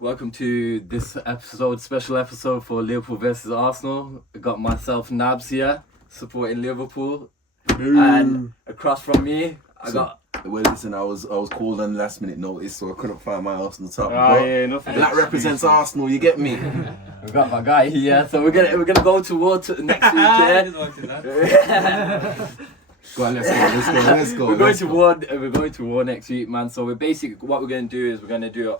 Welcome to this special episode for Liverpool versus Arsenal. I got myself Nabzz here, supporting Liverpool, and across from me, I got. Well, listen, I was called on last minute notice, so I couldn't find my Arsenal top. That represents Arsenal. You get me? We got my guy here, so we're gonna go to war next week. Yeah. Go on, let's go. We're going to war next week, man. So what we're gonna do is we're gonna do a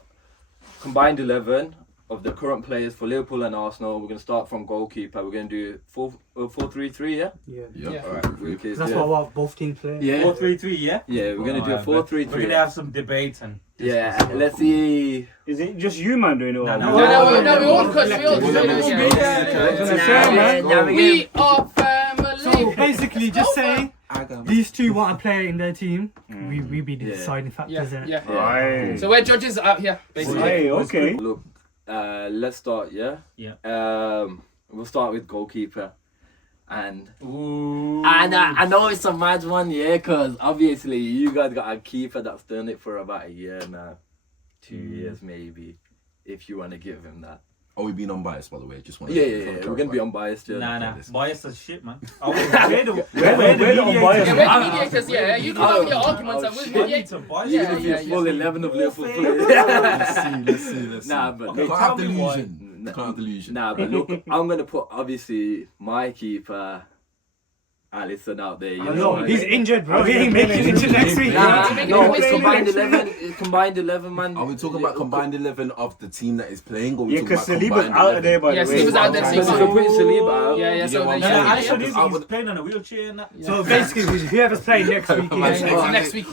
combined 11 of the current players for Liverpool and Arsenal. We're gonna start from goalkeeper. We're gonna do 4-3-3, yeah. Yeah. All right. That's what both teams play. Yeah. 4-3-3, yeah. Yeah, we're gonna do a 4-3-3. We're gonna have some debate and. Let's see. Is it just you, man, doing it? No, we all we are family. So basically, just say these two want to play in their team. We be the deciding factors in it. Yeah. Right. So we're judges out here, basically. Hey, okay. Look, let's start. Yeah. We'll start with goalkeeper, and I know it's a mad one, yeah, because obviously you guys got a keeper that's done it for about a year now, 2 years maybe, if you want to give him that. Oh, we've been unbiased, by the way. Just want We're gonna be unbiased. Nah. Biased as shit, man. We're the unbiased. Yeah, we're the mediators, yeah. You can have your arguments and we'll mediate. Even if you're full 11 of Liverpool players. Let's see. Nah, but Can't have delusion. Nah, but look, I'm gonna put obviously my keeper, Alisson, out there. You know, He's injured, bro. He ain't making it to next week. No, it's combined 11. It's combined 11, man. Are we talking about combined 11 of the team that is playing, or we Yeah, talking because about Saliba's out of there, by the Yes, way. he was out there. So we're putting Saliba out. Yeah. So He's playing on a wheelchair and that. So basically, whoever's playing next week.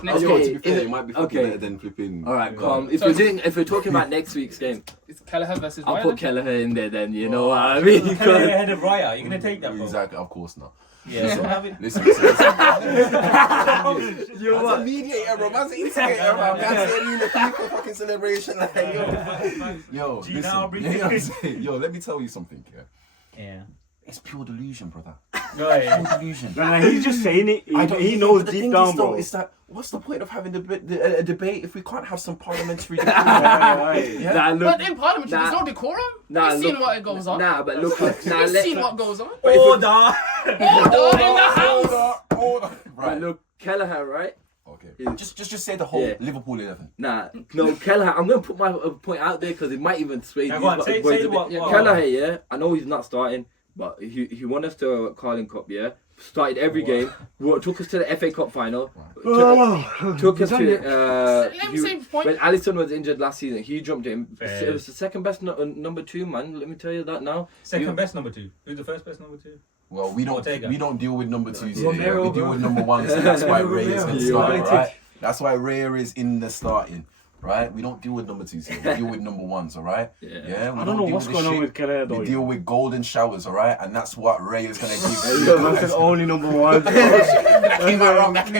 Next week. It might be fucking better than flipping. All right, calm. If we're talking about next week's game, It's Kelleher versus I'll Ryan. put Kelleher in there. Then you know what I mean. Ahead of Raya. You're gonna take that, bro? Exactly, of course not. Yeah. So have it. Listen. You know what? Mediator, bro. Man's an instigator, bro. Man's getting the FIFA fucking celebration. Like, yo, listen. Yo, let me tell you something, Yeah. It's pure delusion, brother. Right. Pure delusion. Nah, he's just saying it. He knows deep down, bro. Is that what's the point of having a debate if we can't have some parliamentary debate? Nah, look. But in Parliament, there's no decorum. Nah, We've seen what goes on. Nah, but look. We've seen what goes on. Order in the house. Right, look, Kelleher, right? Okay. Just say the whole Liverpool 11. Nah, no, Kelleher. I'm gonna put my point out there because it might even sway these boys a bit. what- Kelleher, yeah. I know he's not starting, but he won us to a Carling Cup, yeah. Started every game. Took us to the FA Cup final. Took us to Let me say point. when Alisson was injured last season. He jumped in. Fair. It was the second best number 2, man. Let me tell you that now. Second best number 2. Who's the first best number 2? Well, we don't Ortega. deal with number 2s here. Romero, We deal bro. with number 1s, and that's why Ray is in the starting, United. right? That's why Raya is in the starting, right? We don't deal with number 2s here. We deal with number 1s, all right? Yeah. We I don't know deal what's with going on shit. with Kelleher, though. We deal with golden showers, all right? And that's what Ray is gonna give. That's the only number one. That came out wrong. That's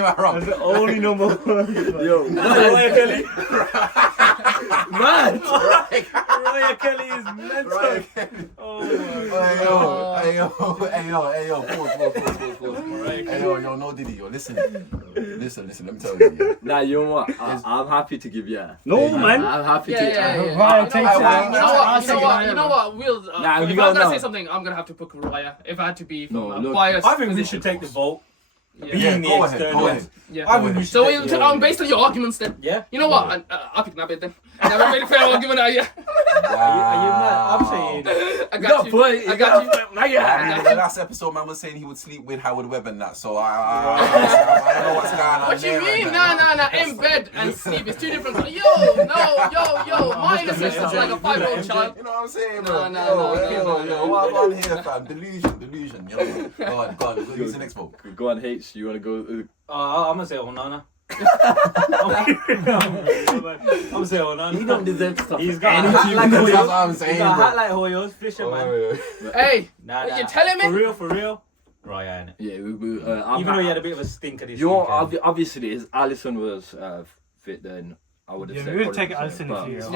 the only number one. Yo, Raya Kelly. man. Raya Kelly is mental. Raya Kelly. Oh my God. Hey yo, pause. Hey yo, no Diddy, yo, listen, let me tell you, yeah. Nah, you know what? I'm happy to give you a. No, man. I'm happy to. Raya takes You know what? We'll. Nah, if you I'm gotta gonna know. say something, I'm gonna have to put Raya. If I had to be No, from a look, biased I think we position. should take the vote. Yeah. Being Go the ahead. external. Yeah. I think we should So take the vote. based on your arguments, then. Yeah. You know what? I'll pick Nabzz then. I never made a fair argument out here. Are you mad? I'm saying. I got you. I got you. In the last episode, man was saying he would sleep with Howard Webb and that, so I don't know what's going on. What you there mean? and Nah. that. In bed and sleep is two different. Yo. My innocence is like a 5-year-old child. You know what I'm saying, bro? No. Yo, what on here, fam? Delusion. Yo, go on. Who's the next vote? Go on, H. You wanna go? I'm gonna say Onana. I'm gonna say Onana. He don't deserve stuff. He's got a Any hat team like can That's win. what I'm He's saying, got a hat bro. like Hoyo's, fisherman. Hey, Nah. what you telling me? For real? Right, innit? Yeah, Even though he had a bit of a stinker this You know, weekend. obviously, if Alisson was fit, then I would have Yeah, said. we would take 100%, Alisson but, if you.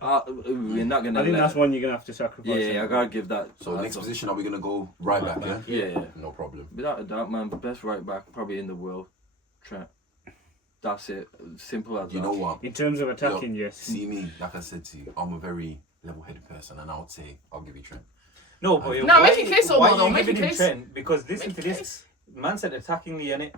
but we're not gonna. I think let- that's one you're gonna have to sacrifice. Yeah, I gotta give that. So next position, are we gonna go right back? Yeah. Yeah. No problem. Without a doubt, man, the best right back probably in the world, Trent. That's it. Simple as that. You know what? In terms of attacking, yes. See me, like I said to you, I'm a very level-headed person, and I would say I'll give you Trent. No, but No, make your case, why Omar, are you make giving your him case. Trent? Because listen to this. Man said attackingly, innit?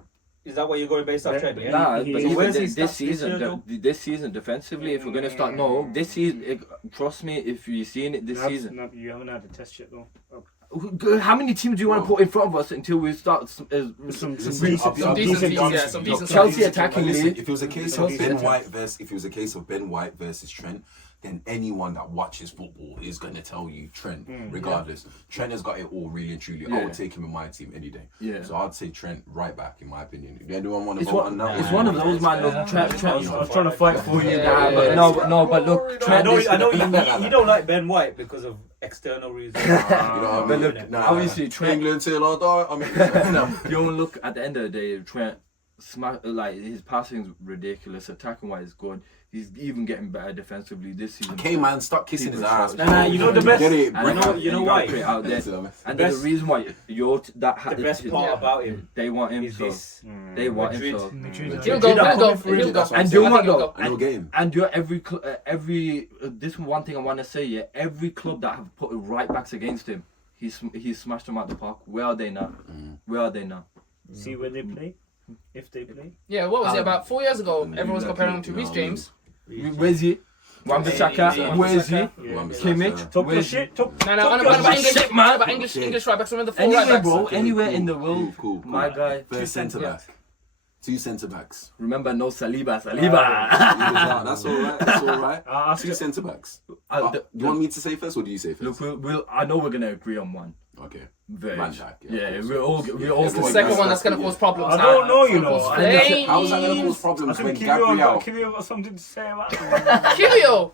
Is that what you're going based off Trent? Yeah? Nah, So but where's even his this stats season, year, though? this season defensively, if we're gonna start, no, this season, trust me, if you've seen it this season, No, you haven't had a test yet, though. how many teams do you want to put in front of us until we start Some Some decent decent teams, yeah, some decent Chelsea teams. attacking Listen, league? if it was a case of Ben White versus Trent, then anyone that watches football is going to tell you Trent, regardless. Trent has got it all, really and truly. I would take him in my team any day. Yeah. So I'd say Trent right back, in my opinion. If anyone want to It's vote one, on that it's one? one of those, man. Look, Trent. I was trying to fight for you. But look, I Trent. know you don't like Ben White because of external reasons. You know what I mean? But look, obviously, Trent. England till I die. I mean, no. You don't look at the end of the day, Trent. Like his passing's ridiculous. Attacking wise, good. He's even getting better defensively this season. Okay, man, stop kissing his ass. Nah, you know the best. Get it, You know why? Out there. And there's best- a reason why The best part about him they want him is so. this. They want him Madrid. so. He'll go, he'll go, he'll go. That's what I'm And saying. do what though? And he'll get him. And do every this one thing I want to say, yeah. Every club that have put right backs against him, he's smashed them out the park. Where are they now? Where are they now? See where they play, if they play. Yeah, what was it, about 4 years ago? Everyone was comparing him to Reece James. Where's he? Wan-Bissaka? Where's he? Kimmich? Talk your Where's he? shit. No, on about English, shit, man. about English right backs. Remember the 4 right Anywhere, backs. bro. Anywhere in the world. Cool. My guy. First centre back. 2 centre backs. Remember, no Saliba. That's all right. That's all right. 2 centre backs. Do you want me to say first, or do you say first? Look, I know we're gonna agree on one. Okay. Very. Van Dijk, Yeah, we're all. It's the second one that's going to cause problems. I don't know, you know. How is that going to cause problems when Gabriel? Kivio got something to say about it. Kivio!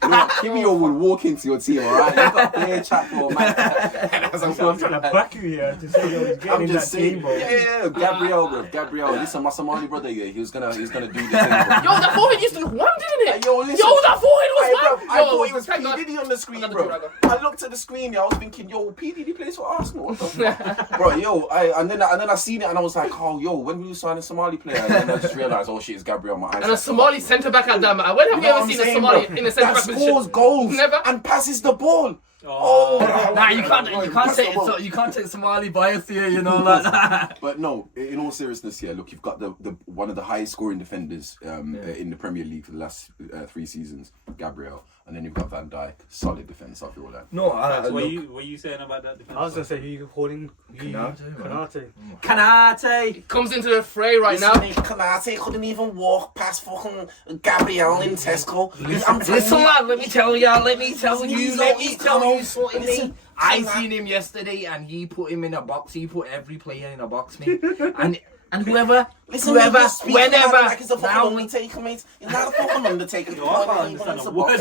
Kivio would walk into your team, alright? You've got bare chat for man. I'm trying to back you here to say you're getting I'm in just that team, saying, bro. yeah, Gabriel, bro. Gabriel, listen, my Somali brother, yeah, he was gonna do the thing, bro. Yo, that forehead used to look warm, didn't it? Yo, listen. That forehead was warm! I thought it was thank P. God. Diddy on the screen, I got bro. the I looked at the screen, yeah, I was thinking, yo, P. Diddy plays for Arsenal. What the fuck? Bro, yo, and then I seen it and I was like, oh, yo, when we sign a Somali player, and then I just realised, oh shit, it's Gabriel. My eyes. And a Somali centre back at that, man. When have you ever seen a Somali in a centre that back scores position? goals Never. and passes the ball. Oh, Nah, you can't take it. So you can't take Somali bias here, you know, like that. But no, in all seriousness, yeah. Look, you've got the one of the highest scoring defenders in the Premier League for the last 3 seasons, Gabriel, and then you've got Van Dijk, solid defence. I feel that. No, What are you saying about that defense? I was gonna say who you holding Konate. Kanate. Comes into the fray right now. Konate couldn't even walk past fucking Gabriel in Tesco. Listen, lad, let me tell you something, Listen, mate. I seen him yesterday, and he put him in a box. He put every player in a box, mate. And whoever, whenever, like it's a fucking now, Undertaker, mate. You're not a fucking Undertaker. I can't understand a word.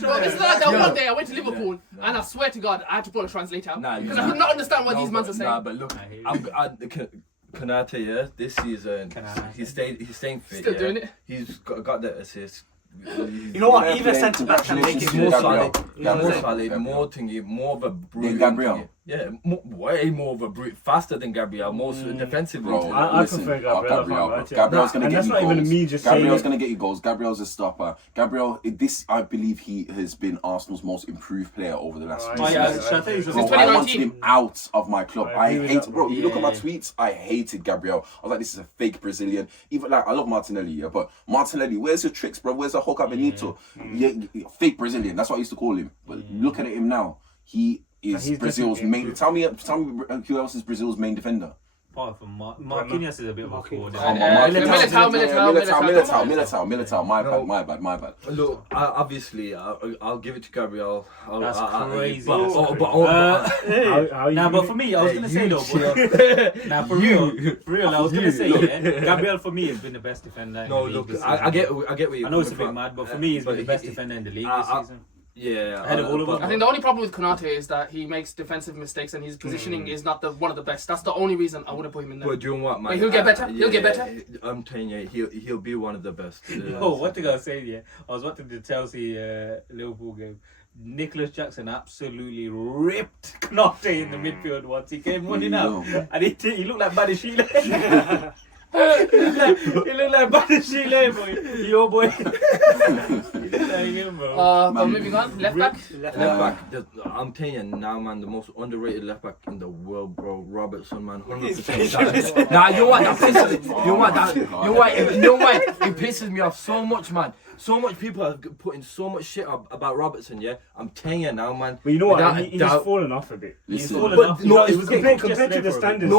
Bro, it's like that one day I went to Liverpool and I swear to God I had to put a translator because I could not understand what these mans are saying. Nah, but look, Konate, yeah, this season, he's staying fit. Still doing it. He's got the assist. You know what? Even centre back can make He's it more good. solid, more thingy, more of a brute. Gabriel. Yeah, way more of a brute, faster than Gabriel, more defensively. Bro, I listen, prefer Gabriel. Gabriel's gonna And get that's you not even goals. me just Gabriel's saying gonna get you goals. Gabriel's a stopper. Gabriel, I believe he has been Arsenal's most improved player over the last few seasons. Shall I tell you Bro, something? Since I wanted 2019. him out of my club. I I agree with hate, that, bro. You look at my yeah. tweets. I hated Gabriel. I was like, this is a fake Brazilian. Even like, I love Martinelli, yeah, but Martinelli, where's your tricks, bro? Where's the Hoka Benito? Yeah, fake Brazilian. That's what I used to call him. But looking at him now, he is he's Brazil's definitely main. Tell me who else is Brazil's main defender? Apart from Marquinhos is a bit of a forward. Militao. My bad. Look, obviously, I'll give it to Gabriel. That's crazy. But But for me, I was gonna say though. For real, I was gonna say, yeah, Gabriel for me has been the best defender. In No, the look, league this I season. get where you're I know it's a coming bit from. mad, but for me, he's been the best he- defender in the league this season. Yeah, Ahead of all of us. I think the only problem with Konate is that he makes defensive mistakes and his positioning is not one of the best. That's the only reason I wouldn't put him in there. But do you know what, man? Wait, he'll get better? He'll get better? I'm telling you, he'll be one of the best. Oh, what did I say? Yeah, I was watching the Chelsea Liverpool game. Nicholas Jackson absolutely ripped Konate in the midfield once. He came running out, and he looked like Buddy Sheila. He look like Badashile, boy. Yo, boy. He look like him, bro. But moving on, left back. Left back. I'm telling you now, man, the most underrated left back in the world, bro. Robertson, man. 100%. Nah, you know what? That pisses me. You know what? You know what? It pisses me off so much, man. So much people are putting so much shit about Robertson, yeah? I'm telling you now, man. But you know what? He's fallen off a bit. He's Listen, fallen off. no, it was compared to the standards.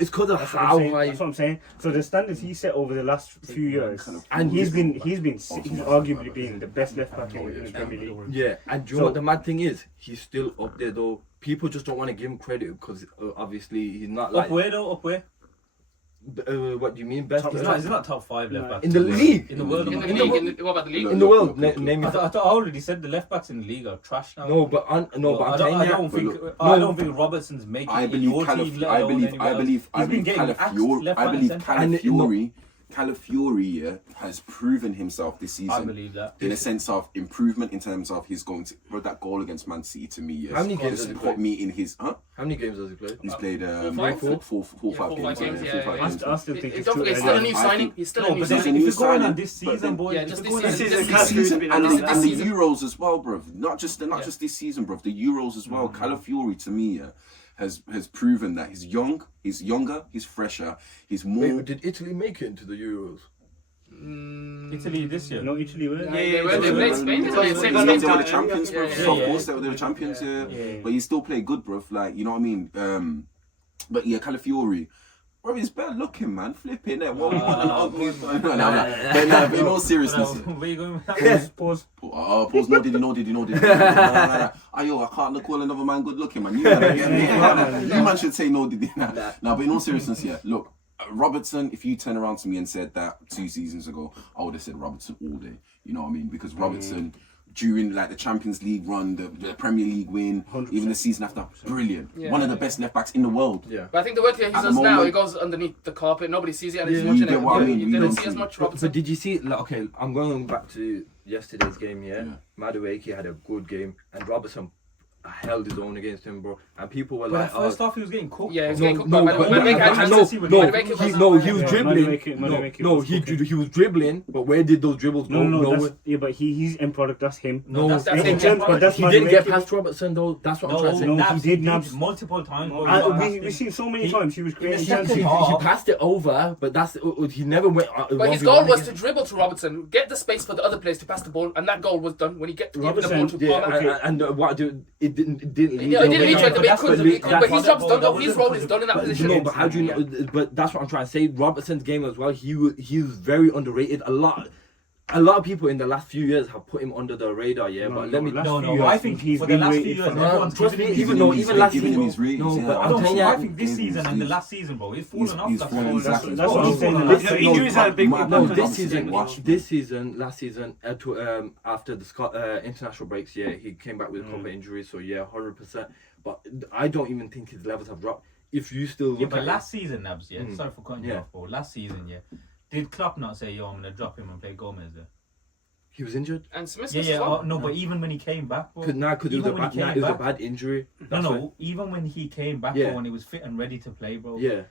It's because of how That's what I'm saying. So the standards he set over the last few years, and he's arguably been the best left back in the Premier League. Yeah, and do you know what the mad thing is? He's still up there though. People just don't want to give him credit because obviously he's not like. Up where though? Up where? What do you mean best? He's not top 5 left back. In the league? In the world? What about the league? In the world? Name me. I thought I already said the left backs in the league are trash now. No, but I'm telling you. I don't think Robertson's making I believe Calafiori has proven himself this season. I believe that. In a sense of improvement in terms of his going to that goal against Man City to me. Yes. How many games has he played? Me in his How many games has he played? He's played five games. I still think Don't forget, he's still a new signing. He's still a new signing. If you're going on this season, boy, yeah, just this season and the season. Euros as well, bro. Not just this season, bro. The Euros as well. Calafiori to me has proven that he's younger, he's fresher, he's more. Wait, did Italy make it into the Euros? Italy this year. No, Italy were. They played Spain. They were the champions, bro. Of course, they were the champions. But he still played good, bro. Like, you know what I mean? But yeah, Calafiori. Bro, he's better looking, man. Flipping it. But in all seriousness. Where you going with that? Pause. Pause. No, did you? No. Ayo, I can't call another man good looking, man. You man should say no, did you? Nah, but in all seriousness, yeah. Look, Robertson, if you turn around to me and said that 2 seasons ago, I would have said Robertson all day. You know what I mean? Because Robertson, during like the Champions League run, the Premier League win, 100%. Even the season after, brilliant. Yeah. One of the best left backs in the world. Yeah. But I think the work that he does now, he goes underneath the carpet. Nobody sees it, and it's watching it. They don't see as much Robertson. But did you see? Like, okay, I'm going back to yesterday's game. Yeah. Madueke had a good game, and Robertson held his own against him, bro. And people were like, first half he was getting cooked. Yeah, he was getting cooked. He was dribbling. He was dribbling, but where did those dribbles go? No, but he's end product. That's him. No, that's he didn't get past Robertson though. That's what I'm trying to say. No, he did Nabzz multiple times. We've seen so many times he was creating chances. He passed it over, but he never went. But his goal was to dribble to Robertson, get the space for the other players to pass the ball, and that goal was done when he gave the ball to Palmer. And what do it didn't lead. Yeah, it didn't lead to it, but his job's done. His role is done in that position. No, but how do you know? But that's what I'm trying to say. Robertson's game as well. He was very underrated. A lot of people in the last few years have put him under the radar. Yeah, but let me. No. I think he's been rated for that. Trust me, even last season. No, but I'm telling you, I think this season and the last season, bro, he's fallen off. That's what I'm saying. Injuries had a big impact. No, this season, last season, after the international breaks, yeah, he came back with a couple of injuries. So yeah, 100%. But I don't even think his levels have dropped. If you still look but last season, Nabzz, sorry for cutting you off, bro. Last season, did Klopp not say, yo, I'm going to drop him and play Gomez there? He was injured. And Smith as well? No, but even when he came back, bro. It was a bad injury. Even when he came back, bro, when he was fit and ready to play, bro. Yeah.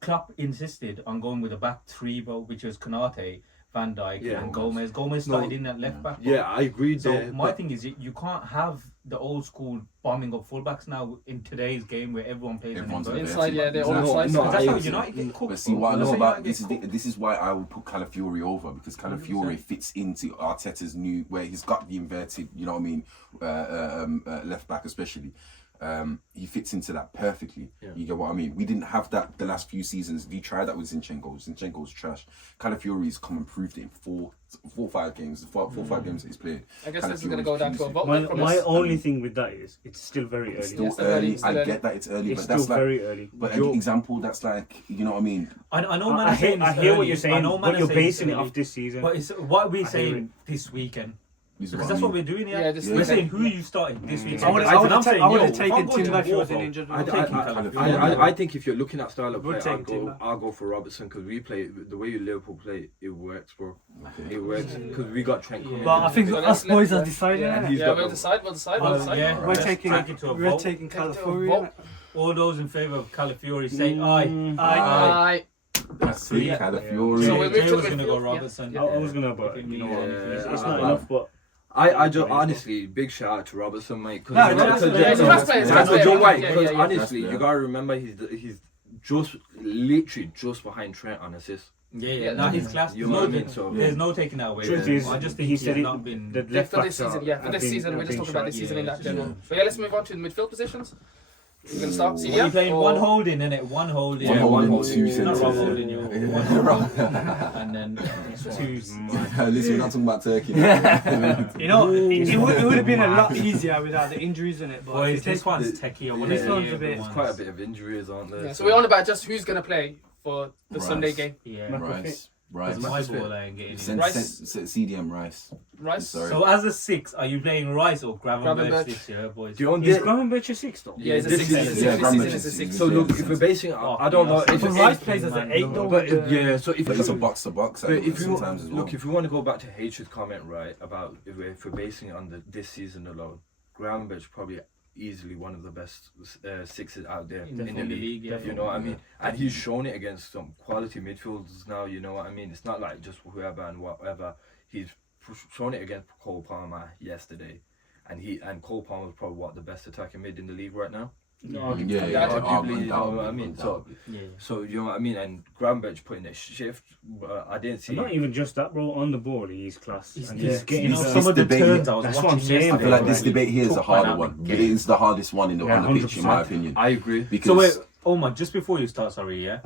Klopp insisted on going with a back 3, bro, which was Konate, Van Dijk, and Gomez. Gomez started in at left back, bro. Yeah, I agree. So my thing is, you can't have the old school bombing up fullbacks now in today's game where everyone plays inside. Yeah, they're all inside. That's how United get cooked. But see, what I love about this is why I would put Calafiori over, because Calafiori fits into Arteta's new, where he's got the inverted, you know what I mean, left back especially. He fits into that perfectly. Yeah. You get what I mean? We didn't have that the last few seasons. We tried that with Zinchenko. Zinchenko's trash. Calafiori's come and proved it in four or five games that he's played. I guess this is going to go down to a vote. My only thing with that is it's still very early. It's still early. I get that it's early, but that's still very early. But an example, that's like, you know what I mean? I know, man. I hear what you're saying, but you're basing it off this season. But it's what we're saying this weekend. Because that's what we're doing here. We're saying who you started this week. I would have taken Tim if he wasn't injured. I think if you're looking at style of play, I'll go for Robertson, because we play the way Liverpool play. It works, bro. It works because we got Trent coming. But I think us boys are deciding. Yeah, we'll decide. We're taking Calafiori. All those in favour of Calafiori say aye. Aye. That's it, Yeah. Calafiori. So we- Jay was midfield, gonna go yeah. Robertson. I was gonna, but you know what? It's not enough. But I just honestly big shout out to Robertson, mate. Cause No, you know, that's- cause yeah, he's a class player, he's a class player. you're right. Yeah, Because yeah, yeah. honestly, Class you player. gotta remember he's just literally just behind Trent on assists. Yeah. No, he's class. You know what I mean? So There's no taking that away. truth is, I just think he he's said it. not been. The For left this backs season, are- yeah. For have this been- season, we're have just been talking about this shot, season in that yeah. general. But yeah, let's move on to the midfield positions. We're gonna start. What CDM. are you playing? or- One holding, innit? One holding. One holding, Not two Rob centres, holding, yeah. you and then two. Listen, we're not talking about Turkey. You know, it would have been a lot easier without the injuries in it. But Boys, if you this take- one's techie. I want This to one's see a bit- everyone's. Quite a bit of injuries, aren't there? Yeah, so we're on about just who's gonna play for the Rice. Sunday game. Yeah. Rice. Because Rice. my ball ain't getting in. Send Rice. CDM Rice. Rice. Sorry. So as a 6, are you playing Rice or Gravenberch Gravenberch. this year, boys? Do you want Is this? Gravenberch a 6 though? Yeah, it's a This six. is- This yeah, season Gravenberch is a is- six. So look, if we're basing, I don't know if If Rice plays as an 8 though, but yeah. So if But it's a you box to box. But if you sometimes as well. look, if we want to go back to H's comment, right, about if we're basing it on this season alone, Gravenberch probably easily one of the best sixes out there in the league. yeah. You know what I mean? And he's shown it against some quality midfielders now. You know what I mean? It's not like just whoever and whatever. He's shown it against Cole Palmer yesterday, and Cole Palmer is probably the best attacking mid in the league right now. yeah, arguably, you know what I mean? So, Yeah. so you know what I mean? And Gravenberch putting a shift, I didn't see. Not even just that, bro. On the ball, he's class. He's- And yeah. he's getting You know, This some of the debate- turns I was that's what watching I'm saying, I yesterday, feel like bro. this debate here is the took harder man out one. the It game. is the hardest one on the pitch, in my 100%. opinion. I agree. Because So wait, Omar, just before you start, sorry, yeah?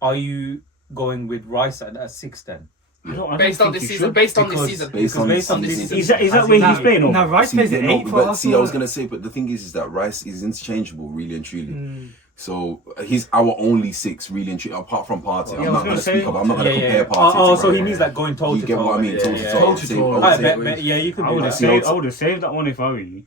Are you going with Rice at 6 then? I don't Based on think this you season. should. Based on this Because- season. based on Based on this this season. Is that where he's playing? Now Over? Rice plays an 8 for but see, I was Arsenal. gonna say, but the thing is that Rice is interchangeable, really and truly. So he's our only 6, really and truly, apart from Partey. Yeah, I'm I not was gonna gonna speak say- of. I'm not gonna compare Partey. Oh, to so he Gravenberch. means like going toe to toe. You get what I mean? Toe to yeah. toe. Toe to toe. Yeah, you can I do would have that. saved. I would have saved that one if I were you.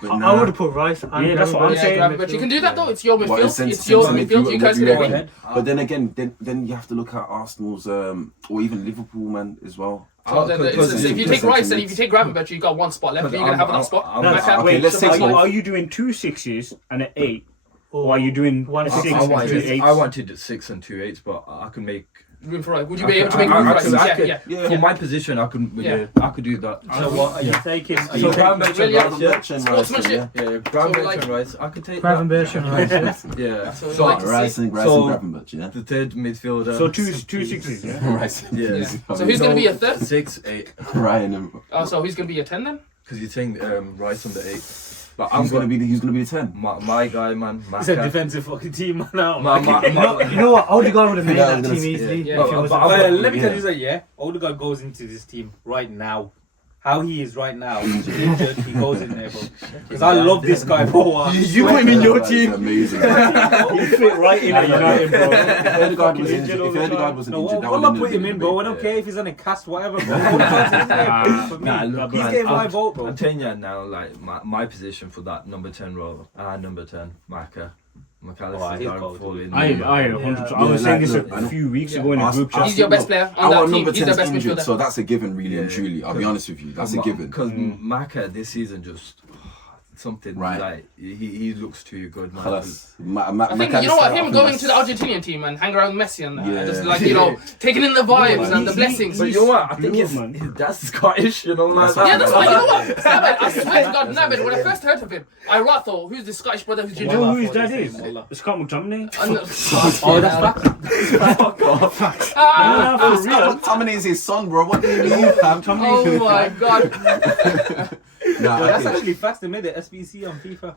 But I nah. would have put Rice. And Yeah, that's what I'm Gravenberch. saying. Gravenberch. You can do that though. It's your But midfield. it's It's your centre midfield. You guys can you agree. reckon? But then again, then you have to look at Arsenal's or even Liverpool, man, as well. So then because if you take it's Rice and centre if you take Gravenberch, you got one spot left. You're gonna have that spot. I'm- Like that. okay, let's So take like- both. Are you doing 2 6s and an 8? Or are you doing One a six 6 I and 2 wanted 8s? 6 and 2 8s, but I could make. room for Rice. Would you be able to make room for Rice? Yeah. For my position, I could. Yeah. I could do that. So what are you taking? Are So you taking Gravenberch and Rice, yeah. Sportsmanship. Yeah, Gravenberch like- and Rice. I could take Gravenberch and Rice. that. Yeah. So So like- Rice and So- Gravenberch, yeah. the third midfielder. So 2 6s, yeah? Rice. Yeah. So who's gonna be a third? 6, 8. Ryan and So who's gonna be a 10 then? Because you're saying Rice on the 8. But who's gonna be the 10? my guy, man. It's a Maka. defensive fucking team now. You know what? Odegaard would have made Yeah, I that was team gonna easily. yeah. If it was But Let me tell Yeah. you something, yeah? Odegaard goes into this team right now. How he is right now, he's injured, he goes in there, bro. Because I love this guy, bro. You put him in your That is team. amazing. He fit right in at United, bro. If Odegaard was Injured all if the Odegaard time. wasn't No, injured, that I'm would not have putting him in, bro. I don't care if he's on a cast, whatever, bro. For me, Nah, look, he's man, getting my I'm- vote, bro. I'm telling you now, like my position for that number 10 role, number 10, Maka. Oh, McAllister's he's got to cold, fall in. I 100%. I was Yeah, saying this like, a few weeks ago in a group chat. He's your best player on that Our team. number He's the 10's best injured, midfielder. so that's a given, really and Yeah. truly. I'll be honest with you, that's a given. Because Maka this season just something Right. like he looks too good, man. Khalas. I think you know what, him going to the Argentinian team and hang around with Messi and that, and just like taking in the vibes and the blessings. But you know what? I think Look, man. that's Scottish, you know, like That's Yeah, that's why, you know what? Nabzz, I swear to God, Nabzz, when I first heard of him, I thought, who's this Scottish brother who's Do you ginger? know who his dad is? Scott McTominay. Oh, that's fact. For real. Tommy is his son, bro. What do you mean, fam? Oh my God. Nah, That's okay. actually fast. They made the SBC on FIFA.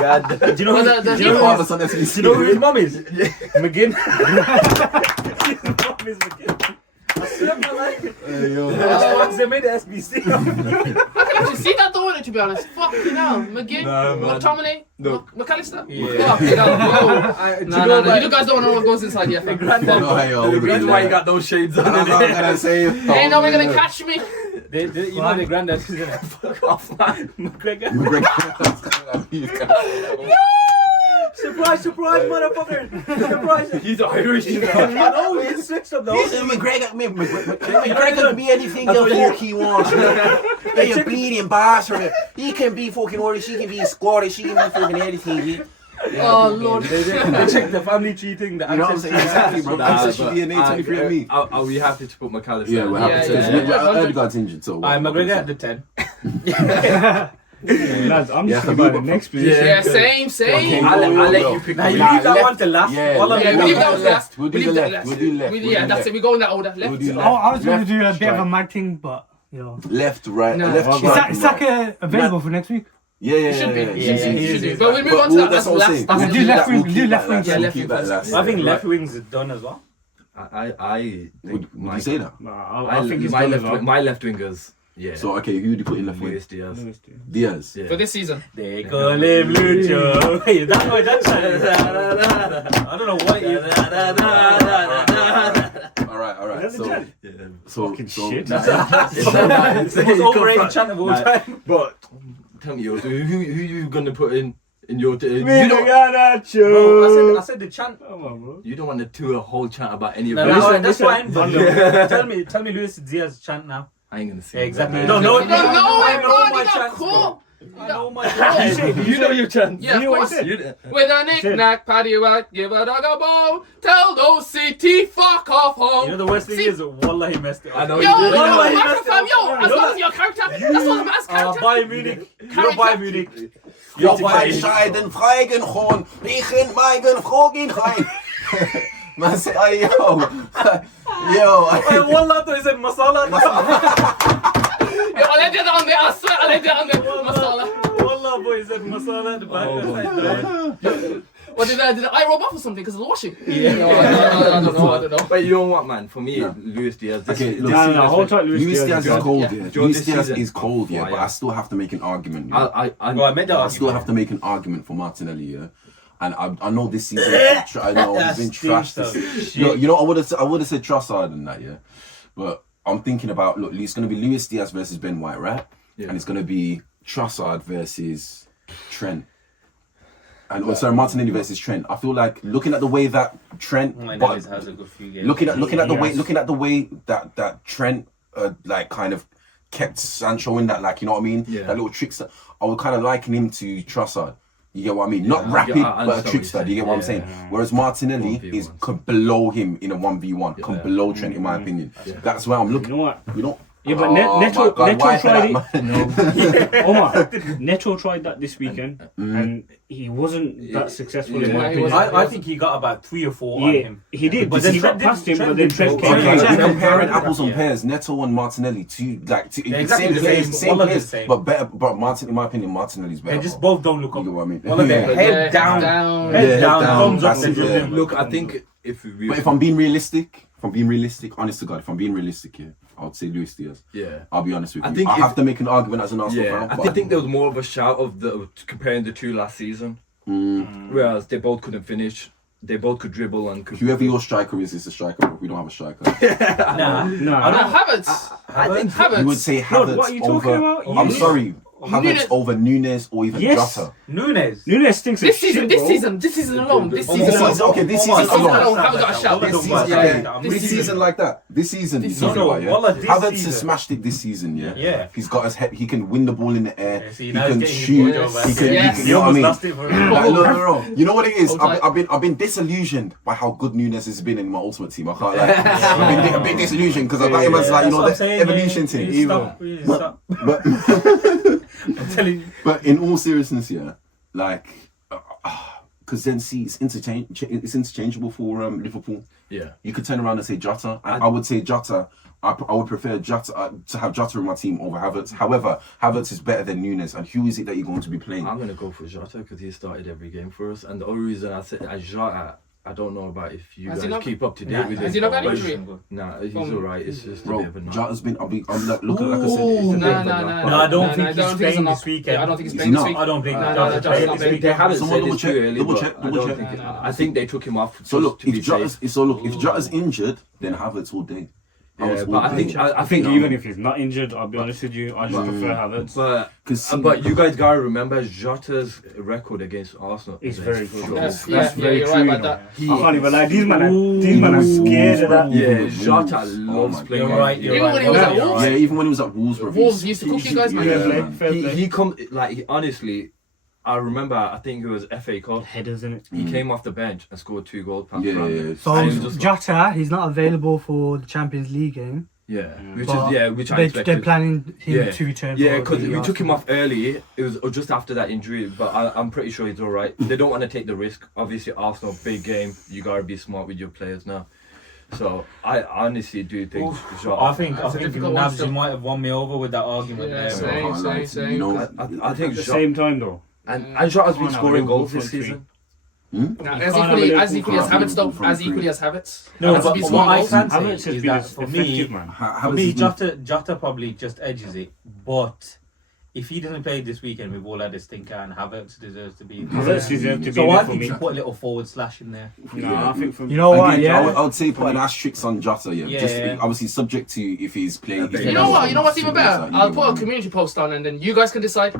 God. Do you know Well, the do you know people- who Father's on SBC. do you know who his mum is? McGinn. His mum is McGinn. I swear my life. Once they made the SBC. I can actually see that though, to be honest. Fucking hell. McGinn, Nah, man. McTominay, No. McAllister. Yeah. Fucking hell. Do you No, know, no, like, you guys don't know what goes inside here. fam. No, hey, yo, The reason why you got those shades on. I'm not gonna say it. Ain't no way gonna catch me. you know their granddad is in it. Fuck off, man. McGregor. McGregor. Surprise, surprise, motherfucker. Surprise. He's Irish. I know, he's switched up though. McGregor can be anything the fuck he wants. Hey, you bleeding bastard. He can be fucking Irish, he can be Scottish, he can be fucking anything. Oh Lord. They check the family tree thing. The You know what I'm saying? Exactly, bro. Ancestry DNA 23 and me. Are we happy to put McAllister? Yeah, we're happy to. Odegaard's injured, so. I'm McGregor at the 10. Lads, I'm just thinking about the next position. Yeah, same. I'll let you pick. Now you leave that one to last. Yeah, Wallah, Yeah, we leave that one last. We'll do the left. We'll do left. Yeah, that's it. We go in that order. Left. We'll do I was going left, to do a left, bit of a right. mad thing, but you know. Left, right, No. left, Is right. Saka available for next week? Yeah. Should be. Yeah, Should he be. is. But we'll move on to that. That's what I'm last. saying. That's We'll the do last. left wing. Do left wing. Yeah, left Keep wing that first. last. I think left wing's done as well. I Would you say that? Nah, I think it's my done left as well. my left wingers. Yeah. So okay, who would you put in left wing? Luis Diaz. Diaz. Yeah. For this season. They call him Lucho. Hey, that way, that's I don't know what it is. All right. That's the chant. So Fucking shit. It's the most overrated chant of all time. But tell me, who you gonna put in your team? You Bro, Bro, I said the chant. Come on, bro. don't want to do a whole chant about any of No, those. that's fine. But Yeah. tell me Luis Diaz chant now. I ain't gonna say Yeah, exactly. that. No, I know my you got chants, cool. I know my chants. You know your chant. Yeah, of course. You- With a knick-knack, paddywhack, give a dog a bone. Tell those CT fuck off home. You know the worst thing is, wallah, he messed it up. I know Yo, you did. fam, as long as your character, that's all that matters, character. Bayern Munich. You're Bayern Munich. You're You're Bayern scheiden, freigen, gewoon, riechen, meigen, frogin, rein. Man say, yo. Wallah, though, he said masala. Yo, I laid it on there, I swear I laid it on there. Masala. Wallah, boy, he said masala at the back. What did I rub off or something because of the washing? Yeah. No, I don't know. But you know what, man? For me, Luis Diaz. Okay, look, No, hold tight, Luis Luis Diaz Diaz. is cold, Yeah. yeah. Joe, Luis this Diaz season- is cold, yeah, but Fire. I still have to make an argument. Yeah. I Well, I made that I still argument. have to make an argument for Martinelli, yeah. And I know this season, I know he's been trashed. Stinks, You know, I would have said Trossard and that, yeah. But I'm thinking about, look, it's going to be Luis Diaz versus Ben White, right? Yeah. And it's going to be Trossard versus Trent. And also Martinelli versus Trent. I feel like looking at the way that Trent, Neves has a good few games. looking at the way that Trent like kind of kept Sancho in that, like, you know what I mean? Yeah. That little trickster. I would kind of liken him to Trossard. You get what I mean? Not Yeah, rapid, I but a understand what trickster. you're Do you get what I'm saying. saying? Whereas Martinelli 1v1. is below him in a 1v1, come below Trent, in my opinion. That's where I'm You looking. know what? You know? Yeah, but Oh Neto my God, why tried it. that, man? Omar, Neto tried that this weekend, and he wasn't that successful in my he opinion. wasn't. I think he got about 3 or 4 on Yeah, him. he did. But But then he got Trent past him, didn't- but then Trent Trent didn't came go. in. Okay, Yeah. you're comparing Yeah. apples and Yeah. pears. Neto and Martinelli, exactly the same. One of the same. but better. But Martin, in my opinion, Martinelli's better. They just both don't look You up. get what I mean? One of them, Yeah. head down. Head down, thumbs up, That's then it, yeah. dribbling. Look, I think if we. But if I'm being realistic, honest to God, if I'm being realistic here, I would say Luis Diaz. Yeah. I'll be honest with I you. think I if- have to make an argument as an Arsenal Yeah, fan. I but think there was more of a shout of comparing the two last season, whereas they both couldn't finish. They both could dribble and could. whoever your striker is a striker. We don't have a striker. Nah. No, Havertz. I think Havertz. You would say Havertz what are you over. talking about? I'm Nunes. sorry, Havertz Nunes. over Nunes or even Yes. Jota. Nunes. Nunes stinks of This shit, season alone. This This season season, alone. okay, this Omar, season Omar, alone. Havertz got a shout. This This season, season, okay, yeah. this season like that. This season, This no, season. no, yeah. Wallah, this Havertz season. has smashed it this season, yeah. Yeah. He's got his head. He can win the ball in the air. Yeah, see, He now he's can getting his shoot. mojo back. He can. Yes. You He know what I almost mean? lost it for him. Like, no. You know what it is? Hold tight. I've been disillusioned by how good Nunes has been in my ultimate team. I can't lie. I've been a bit disillusioned because I got him as like, you know, the evolution team. Really stop, really stop. But I'm telling you. but in all seriousness, yeah, like, because then see, it's interchangeable for Liverpool. Yeah. You could turn around and say Jota. I would say Jota. I would prefer Jota to have Jota in my team over Havertz. However, Havertz is better than Nunes, and who is it that you're going to be playing? I'm gonna go for Jota because he started every game for us, and the only reason I said Jota, I don't know about if you Has he guys not- keep up to date with Has him. he not got but- injury? Nah, he's alright. It's just a Bro, bit of a knock. Jota's been. I'm like, look, like I said, it's a No, bit no, of a no, knock. No, I don't think I he's he's playing enough. this weekend. Yeah, I don't think he's Is playing he this not? week. I don't think No, he's no, playing Jota's this not week. playing. They haven't Someone said double it's check, too early, double but check, I double don't check. think. No, no, I think they took him off. So look, just to be if Jota's, safe. if Jota's injured, then Havertz all day. Yeah, Havertz but all I day. think I think even if he's not injured, I'll be honest with you, I just prefer Havertz. But you guys gotta remember Jota's record against Arsenal It's is very short. true. Yes, That's yeah, very you're true. right you about know. that. I can't even lie. These men are scared of that. Yeah, Wolves. Jota Oh loves my playing. You're right, you're Even right. when he was at You're Wolves? Yeah, right. even when he was at Wolves, bro. Wolves used to cook you guys, man. Fair play, man. fair play. He come like honestly, I remember, I think it was FA Cup. Headers in it. He came off the bench and scored 2 goals. Yeah. So Jota, he's not available for the Champions League game. Yeah, which I expected. They're planning him to return. Yeah, because we took him off early. It was just after that injury, but I'm pretty sure he's all right. They don't want to take the risk. Obviously, Arsenal, big game. You gotta be smart with your players now. So I honestly do think. I think Nabzz, you might have won me over with that argument. Yeah, there. same. You know, I think At the same time though. And Jota's been scoring goals this season. As equally as Havertz though. As equally as Havertz. No, Havertz but been what I scoring can goals. say is that for me, Jota probably just edges it. But if he doesn't play this weekend, we've all had a stinker, and Havertz deserves to be. So I think you put a little forward slash in there. No, I think you know what? Again, I would say put an asterisk on Jota. Just obviously subject to if he's playing. You know what? You know what's even better? I'll put a community post on, and then you guys can decide.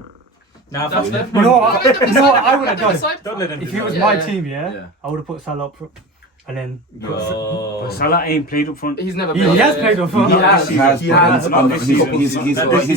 Now, That's fair. You know what? I would have done. Don't let him If do he was that. my team, I would have put Salah up front, and then. But Salah ain't played up front. He's never He played. has played up front. He has. He's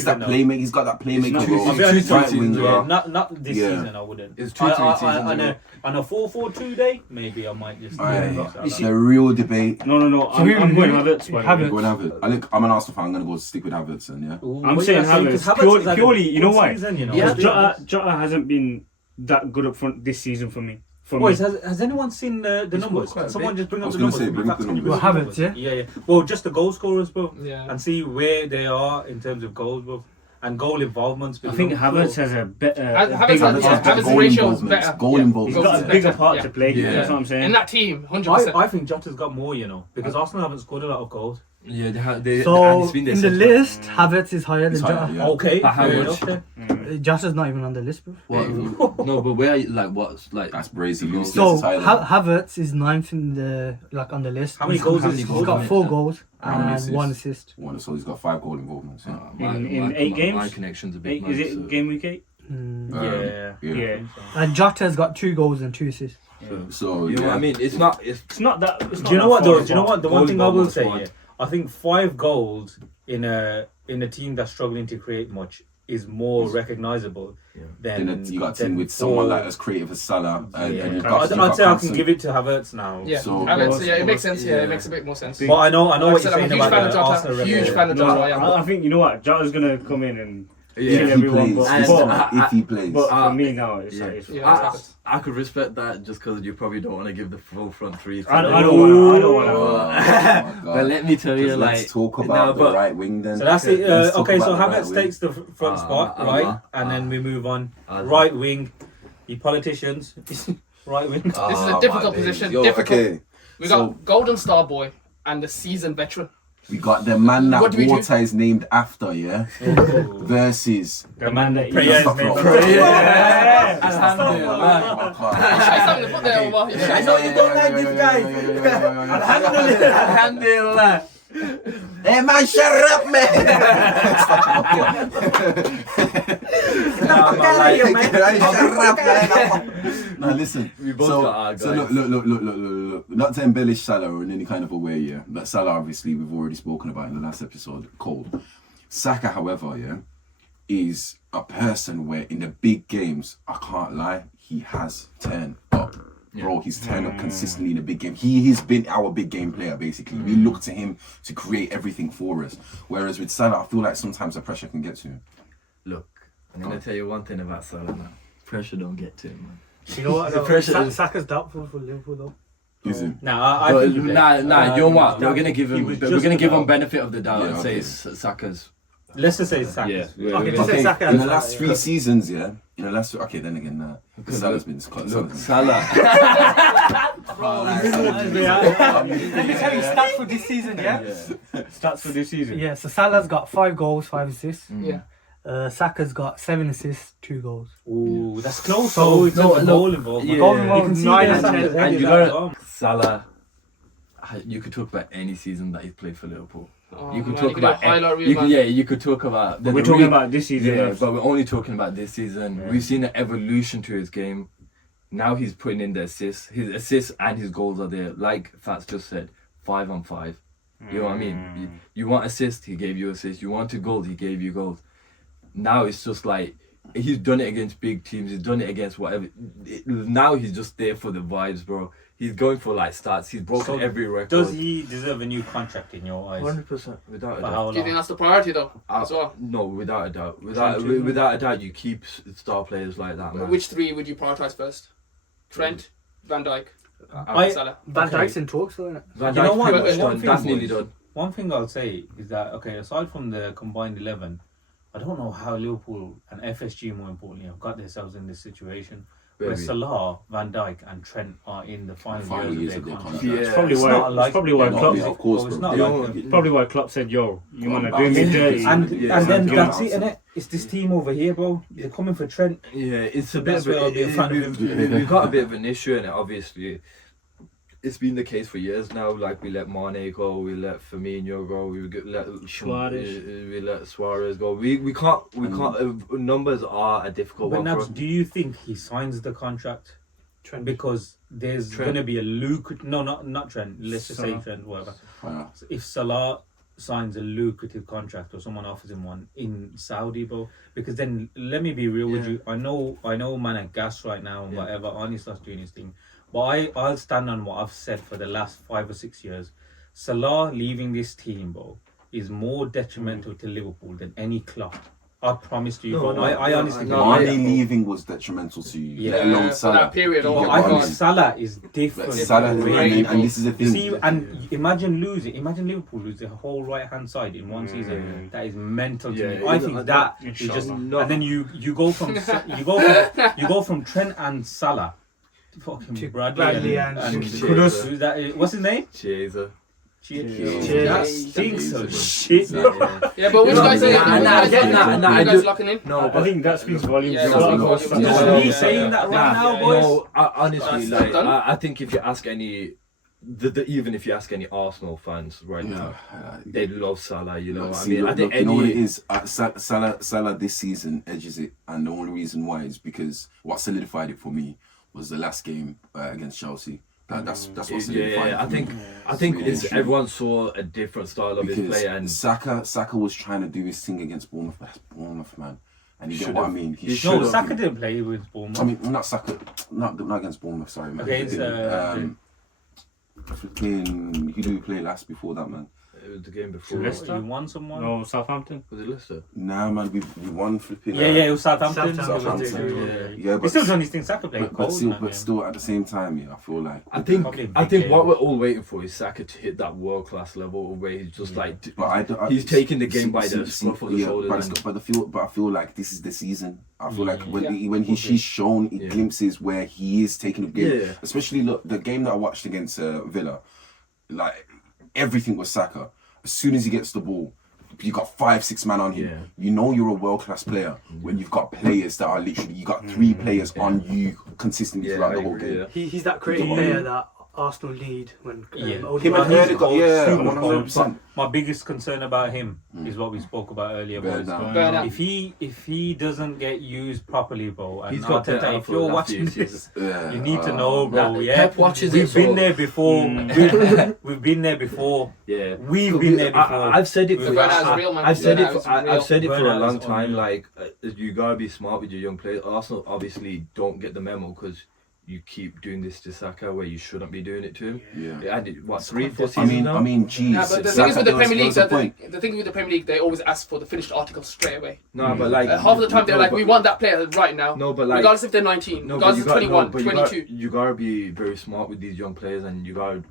that playmaker. He's got that playmaker role. I'll be honest Right with you, winger. not this season. I wouldn't. It's 2-3 seasons. On a 4-4-2 day, maybe I might just. It's a real debate. No. I'm going Havertz. I'm going Havertz. I'm an Arsenal fan. I'm going to go stick with Havertz. I'm saying Havertz purely. You know why? Jota Jota hasn't been that good up front this season for me. Boys, has anyone seen the numbers? Can someone just bring up the numbers? Well, Havertz, Yeah. Well, just the goal scorers, bro. Yeah. And see where they are in terms of goals, bro. And goal involvements. I think Havertz has a better. Havertz ratio is better. Goal involvement. He's got a bigger part Yeah. to play. That's what I'm saying. In that team, 100%. I think Jota's got more, because Arsenal haven't scored a lot of goals. Yeah, So in the list, Havertz is higher than Jota. Okay, But how fair much? enough then. Jota's not even on the list, bro. No, but where what's That's brazy. So Havertz is 9th in the on the list. How many goals has he He's scored? got 4 goals How many and assists? 1 assist. So he's got 5 goal involvements. In 8 games? My connection's a bit. Is it game week 8? Yeah. And Jota's got 2 goals and 2 assists. So you know what I mean? It's not. It's not that. Do you know what though? Do you know what? The one Goal thing I will involvement's say, fine. I think 5 goals in a team that's struggling to create much is more recognisable than then you got a team with someone like as creative as Salah. And you've got, I'd say I can give it to Havertz now. Yeah, So- Havertz, it makes sense. Yeah, it makes a bit more sense. But I know what you're saying I'm a huge about fan of the Arsenal Jota. Huge record. fan of Jota. I am. I think you know what. Jota's gonna come in and kill if he everyone. plays, if he plays. But for me now, it's I could respect that just because you probably don't want to give the full front 3. I don't want to. But let me tell you, let's talk about the right wing then. So that's it. Let's talk Okay, so about the Havertz right takes the front spot, right? And then we move on. Right wing, the politicians. Right wing. This is a difficult position. Difficult. Okay. We got Golden Star Boy and the seasoned veteran. We got the man that What do we do? water is named after, versus The man that Prayer is Stop named it. for- Try something to put there, Omar. I know you don't like this guy. Alhamdulillah. Hey man, shut up, man. Shut up, man. Now listen. We both got our so guys. look. Not to embellish Salah in any kind of a way, but Salah obviously we've already spoken about in the last episode. Cold. Saka, however, is a person where in the big games, I can't lie, he has turned up. Bro, he's turned up consistently in the big game. He has been our big game player, basically. We look to him to create everything for us. Whereas with Salah, I feel like sometimes the pressure can get to him. Look, I'm going to tell you one thing about Salah now. Pressure don't get to him, man. You know what? The pressure is- Saka's doubtful for Liverpool though. Is it? Nah, You know what? We're gonna give him. We're gonna give him benefit of the doubt Yeah, and okay. say it's Saka's. Let's just say Saka. Yeah. Okay, Okay, Saka in the has last that, 3 seasons, then again, Salah's been Look, Salah. Let me tell you stats for this season, Stats for this season. Yeah, so Salah's got 5 goals, 5 assists. Yeah. Saka's got 7 assists, 2 goals. Ooh, that's close. So, it's not a goal involved. Yeah. Goal You involved, can see 9 that and Saka's 10. head And is you out got of Salah. You could talk about any season that he's played for Liverpool. Oh, You could man, talk you could about highlight reel, man. you could talk about. We're talking about this season. Yeah, but we're only talking about this season. We've seen an evolution to his game. Now he's putting in the assists. His assists and his goals are there. Like Fats just said, 5 on 5. You know what I mean? You want assists, he gave you assists. You wanted goals, he gave you goals. Now it's just like he's done it against big teams. He's done it against whatever. Now he's just there for the vibes, bro. He's going for like stats. He's broken every record. Does he deserve a new contract in your eyes? 100%, without a For how doubt. long? Do you think that's the priority though? As well. No, without a doubt. Without a doubt, you keep star players like that, man. Which three would you prioritise first? Trent, Van Dijk, Salah. Van Dijk's in talks, though, isn't it? Van You know Dijk's what? pretty much One done. thing That's was- nearly done. One thing I'll say is that, okay, aside from the combined 11, I don't know how Liverpool and FSG, more importantly, have got themselves in this situation where Really? Salah, Van Dijk and Trent are in the final years of their contract. Yeah. It's probably It's why. not like- It's probably why No, Klopp. yeah, of course, Oh, it's bro. not Yeah. like It's probably why Klopp said, "Yo, you wanna Well, do me yeah. dirty?" And Yeah, then yeah. that's it, innit? It's this team over here, bro. They're coming for Trent. Yeah, it's a bit That's of where I'll be a fan of him. we've got a bit of an issue in it, obviously. It's been the case for years now. Like we let Mane go, we let Firmino go, let Suarez. we let Suarez go. We can't. Numbers are a difficult But one for Nabzz, us. do you think he signs the contract? Trent. Because there's Trent. going to be a lucrative... No, not Trent. Let's just say Salah. Trent, whatever. Yeah. So if Salah signs a lucrative contract or someone offers him one in Saudi, bro, because then let me be real with Yeah. you. I know man at gas right now and Yeah. whatever. Arnie starts doing his thing. But I'll stand on what I've said for the last 5 or 6 years. Salah leaving this team, bro, is more detrimental to Liverpool than any club. I promise to you, bro. I honestly no, believe Mane that. leaving was detrimental to you, Yeah. let alone For Salah. that period, You oh get my what I I think mean? Salah is different. Like, Salah, Great, and this is the thing. See, and imagine Liverpool lose the whole right hand side in one season. That is mental to Yeah, me. I it- think that it's is just, Salah. and then you go from you go from Trent and Salah, to fucking To Bradley and Kudus. Who's that? What's his name? Chaser. Cheers. Cheers. That stinks of shit. Yeah, but which No, guys are nah, I get that, nah, I you guys do- locking in? No, I think that speaks volumes. Yeah, as that's well. what Just I'm Just saying. me saying that right now, boys. No, honestly, That's like done. I think if you ask any, even if you ask any Arsenal fans right now, they love Salah. You know, what I mean, I think you know what it any. is. Salah this season edges it, and the only reason why is because what solidified it for me was the last game against Chelsea. That's what solidified it. Yeah, for me. I think really it's true. everyone saw a different style of his Because play, and Saka was trying to do his thing against Bournemouth, but that's Bournemouth, man. And you get what I mean? He He should No, should've. Saka didn't play with Bournemouth. I mean, not Saka, not against Bournemouth. Sorry, man. Against, Flipping, who did we play last before that, man? it was the game before. Leicester? You won someone? No, Southampton. Was it Leicester? Nah, man, we won flipping. Yeah, it was Southampton. Southampton. Yeah, He but still done his thing. Saka played but cold, still, man, but yeah. still, at the same time, yeah, I feel like Probably I think big what game. we're all waiting for is Saka to hit that world class level where he's just like But he's taking the game by the scruff of the shoulders. But I feel like this is the season. I feel like Yeah. when she's shown Yeah. glimpses where he is taking the game, Yeah. especially look the game that I watched against Villa, like everything was Saka. As soon as he gets the ball, you got 5-6 man on him. Yeah. You know you're a world class player when you've got players that are literally you got 3 players on you consistently Yeah, throughout I the whole agree, game. yeah. He's that creative player that Arsenal need when Yeah. Odegaard- Him and He's Odegaard, cold, yeah, super 100%. My biggest concern about him is what we spoke about earlier, Burn boys. down. Burn out. If he doesn't get used properly, bro, and He's got Arteta, better if you're for watching last few this, Yeah, you need to know, bro. Nah, Yeah, Pep watches we've it, been so- there before. We've been there before. Yeah, We've been there before. I've said it. The For, burnout is real, man. I've said it. Burnout is I've real. said it for a Burnout long is time. unreal. Like you gotta be smart with your young players. Arsenal obviously don't get the memo because you keep doing this to Saka where you shouldn't be doing it to him. Yeah. And what 3-4 I seasons mean, now? geez. Yeah, but the thing Saka, is with the there was- Premier League, there was a point. the thing with the Premier League, they always ask for the finished article straight away. No, but like Half of the time they're no, like, but- we want that player right now. No, but like regardless if they're 19, no, regardless if 21, 22. You gotta be very smart with these young players, and you gotta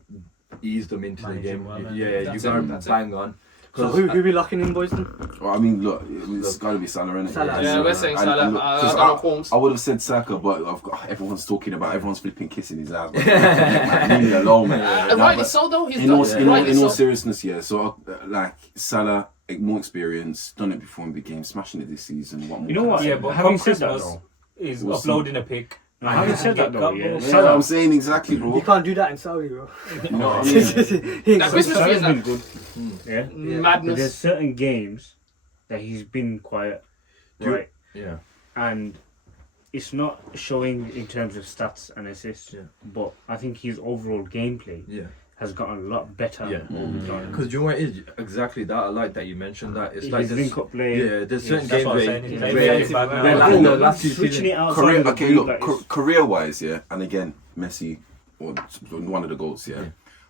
ease them into Manage the game. them well, man. Yeah, That's you gotta it, that's it. bang on. So 'Cause who we locking in, boys? Then? Well, I mean, look, it's got to be Salah, innit? Salah. Yeah, we're saying And- Salah. and look, I 'cause got no qualms. I would have said Saka, but everyone's talking about everyone's flipping kissing his ass. Man, leave me alone, man. No, Rightly but so, though. He's in all, done. in all, Rightly in all so. seriousness, yeah. So, like Salah, more experience, done it before in big games, smashing it this season. What more? You know can I what? say? Yeah, but Having said that, Christmas though, is We'll see. uploading a pic. No, having said that, though, yeah, Yeah, Salah, I'm saying exactly, bro. You can't do that in Saudi, bro. You know what I He mean? ain't That got- Christmas Salah's is been that good. Yeah. But there's madness. certain games that he's been quiet, Do you- right? yeah, And it's not showing in terms of stats and assists, Yeah. but I think his overall gameplay yeah. has gotten a lot better. Yeah. Because you know what it is? Exactly that. I like that you mentioned that. It's like his link-up play. Yeah, there's certain That's games what I'm where saying. the last two switching seasons. it outside of the Okay, blue, look, career-wise, yeah, and again, Messi, one of the goals, yeah.